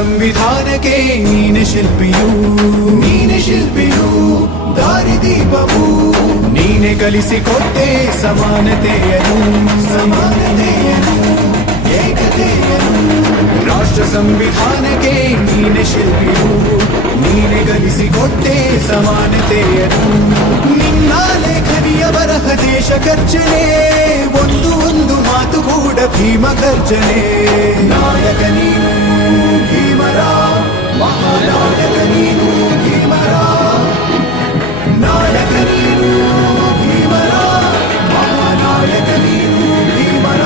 ಸಂವಿಧಾನಕ್ಕೆ ನೀನೆ ಶಿಲ್ಪಿಯು ದಾರಿದೀಪವು ನೀನೆ ಕಲಿಸಿಕೊಟ್ಟೆ ಸಮಾನತೆಯನ್ನು ಏಕತೆಯನ್ನು ರಾಷ್ಟ್ರ ಸಂವಿಧಾನಕ್ಕೆ ನೀನೆ ಶಿಲ್ಪಿಯು ನೀನೆ ಕಲಿಸಿಕೊಟ್ಟೆ ಸಮಾನತೆಯನ್ನು ನಿನ್ನ ಲೇಖನಿಯ ಬರಹ ದೇಶ ಖರ್ಚನೆ ಒಂದು ಮಾತು ಕೂಡ ಭೀಮ ಗರ್ಜನೆ ನಾಯಕ ನೀನು ಭೀಮರ ಮಹಾನಾಯಕ ನೀನು ಭೀಮರ ನಾಯಕ ನೀನು ಭೀಮರ ಮಹಾನಾಯಕ ನೀನು ಭೀಮರ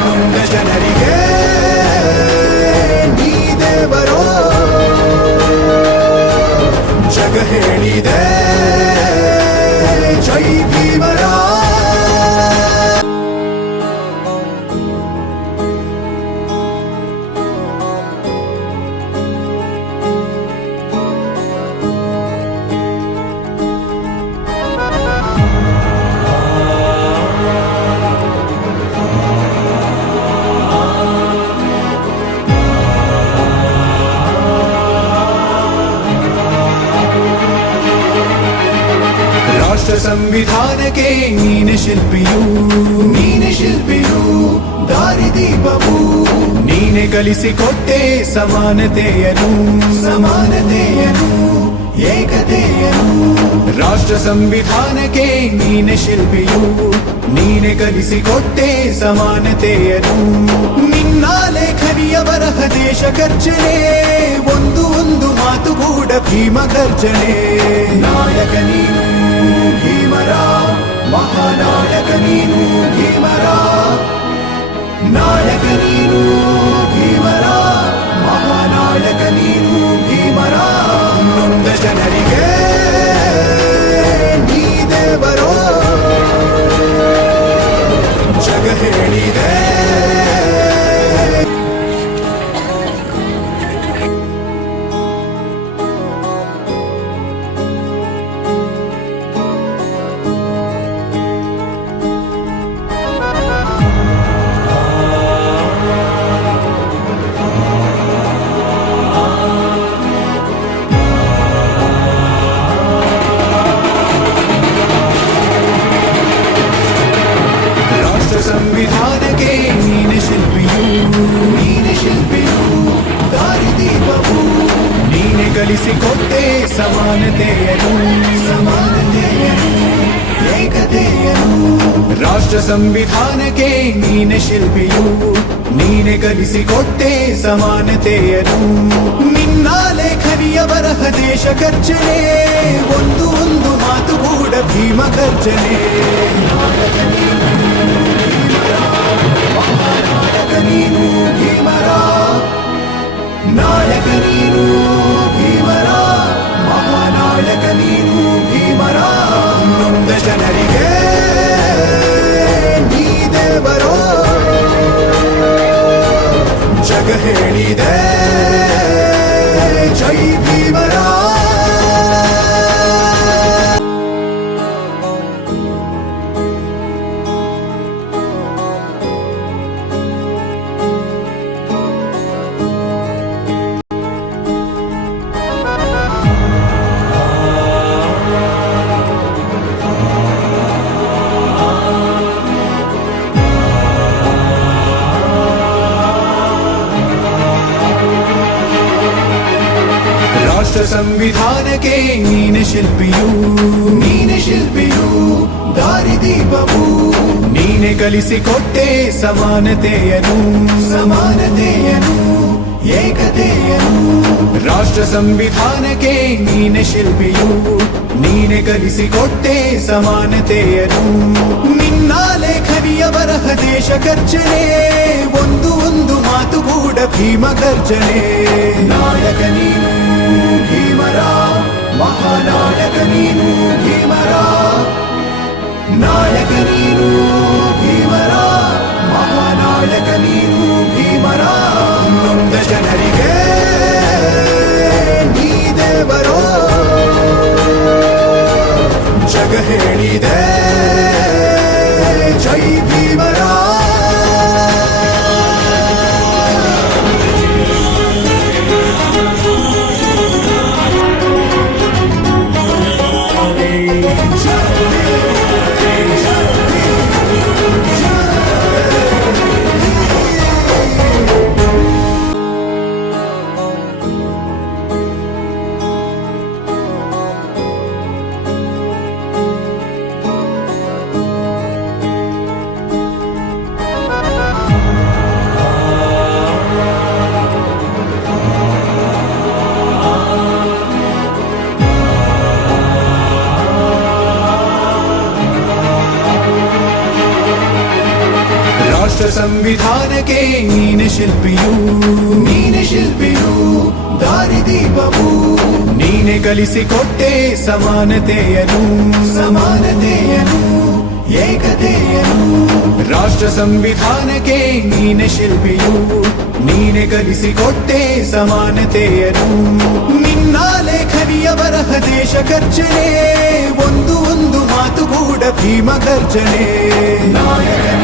ನೊಂದ ಜನರಿಗೆ ನೀ ದೇವರೋ ಜಗ ಹೇಳಿದೆ ಜೈ ಭೀಮರ. ರಾಷ್ಟ್ರ ಸಂವಿಧಾನಕ್ಕೆ ನೀನೆ ಶಿಲ್ಪಿಯು ದಾರಿದೀಪವು ನೀನೆ ಕಲಿಸಿಕೊಟ್ಟೆ ಸಮಾನತೆಯನ್ನು ಏಕತೆಯನ್ನು ರಾಷ್ಟ್ರ ಸಂವಿಧಾನಕ್ಕೆ ನೀನೆ ಶಿಲ್ಪಿಯು ನೀನೆ ಕಲಿಸಿಕೊಟ್ಟೆ ಸಮಾನತೆಯನ್ನು ನಿನ್ನ ಲೇಖನಿಯ ಬರಹ ದೇಶ ಖರ್ಚನೆ ಒಂದು ಮಾತು ಕೂಡ ಭೀಮ ಗರ್ಜನೆ ನಾಯಕ ನೀನು ಭೀಮರ ಮಹಾನಾಯಕ ನೀನು ಭೀಮರ ನಾಯಕ ನೀನು ಭೀಮರ ಮಹಾನಾಯಕ ನೀನು ಭೀಮರ ನೊಂದ ಜನರಿಗೆ ನೀ ದೇವರೋ ಜಗ ಹೇಳಿದೆ ಸಂವಿಧಾನಕ್ಕೆ ನೀನೆ ಶಿಲ್ಪಿಯು ದಾರಿದೀಪವು ನೀನೆ ಕಲಿಸಿಕೊಟ್ಟೆ ಸಮಾನತೆಯನ್ನು ಏಕತೆಯನ್ನು ರಾಷ್ಟ್ರ ಸಂವಿಧಾನಕ್ಕೆ ನೀನೆ ಶಿಲ್ಪಿಯು ನೀನೆ ಕಲಿಸಿಕೊಟ್ಟೆ ಸಮಾನತೆಯನ್ನು ನಿನ್ನ ಲೇಖನಿಯ ಬರಹ ದೇಶ ಖರ್ಚನೆ ಒಂದು ಮಾತು ಕೂಡ ಭೀಮ ಗರ್ಜನೆ ನಾಯಕ ನೀನು ಭೀಮರ ನಾಯಕ ನೀನು ಭೀಮರ ಮಹಾನಾಯಕ ನೀನು ಭೀಮರ ನೊಂದ ಜನರಿಗೆ ನೀ ದೇವರೋ ಜಗ ಹೇಳಿದೆ ಜೈ ಭೀಮರ. ರಾಷ್ಟ್ರ ಸಂವಿಧಾನಕ್ಕೆ ನೀನೆ ಶಿಲ್ಪಿಯು ದಾರಿದೀಪವು ನೀನೆ ಕಲಿಸಿಕೊಟ್ಟೆ ಸಮಾನತೆಯನ್ನು ಏಕತೆಯನ್ನು ರಾಷ್ಟ್ರ ಸಂವಿಧಾನಕ್ಕೆ ನೀನೆ ಶಿಲ್ಪಿಯು ನೀನೆ ಕಲಿಸಿಕೊಟ್ಟೆ ಸಮಾನತೆಯನ್ನು ನಿನ್ನ ಲೇಖನಿಯ ಬರಹ ದೇಶ ಖರ್ಚನೆ ಒಂದು ಮಾತು ಕೂಡ ಭೀಮ ಗರ್ಜನೆ ನಾಯಕ ನೀನು ಭೀಮರ ಮಹಾನಾಯಕ ನೀನು ಭೀಮರ ನಾಯಕ ನೀನು ಭೀಮರ ಮಹಾನಾಯಕ ನೀನು ಭೀಮರ ನೊಂದ ಜನರಿಗೆ ನೀ ದೇವರೋ ಜಗ ಹೇಳಿದೆ ಜೈ ಭೀಮರ. ಸಂವಿಧಾನಕ್ಕೆ ನೀನೆ ಶಿಲ್ಪಿಯು ದಾರಿದೀಪವು ನೀನೆ ಕಲಿಸಿಕೊಟ್ಟೆ ಸಮಾನತೆಯನು ಏಕತೆಯನು ರಾಷ್ಟ್ರ ಸಂವಿಧಾನಕ್ಕೆ ನೀನೆ ಶಿಲ್ಪಿಯು ನೀನೆ ಕಲಿಸಿಕೊಟ್ಟೆ ಸಮಾನತೆಯನು ನಿನ್ನ ಲೇಖನಿಯ ಬರಹ ದೇಶ ಗರ್ಜನೆ ಒಂದು ಮಾತು ಕೂಡ ಭೀಮ ಗರ್ಜನೆ ನಾಯಕನ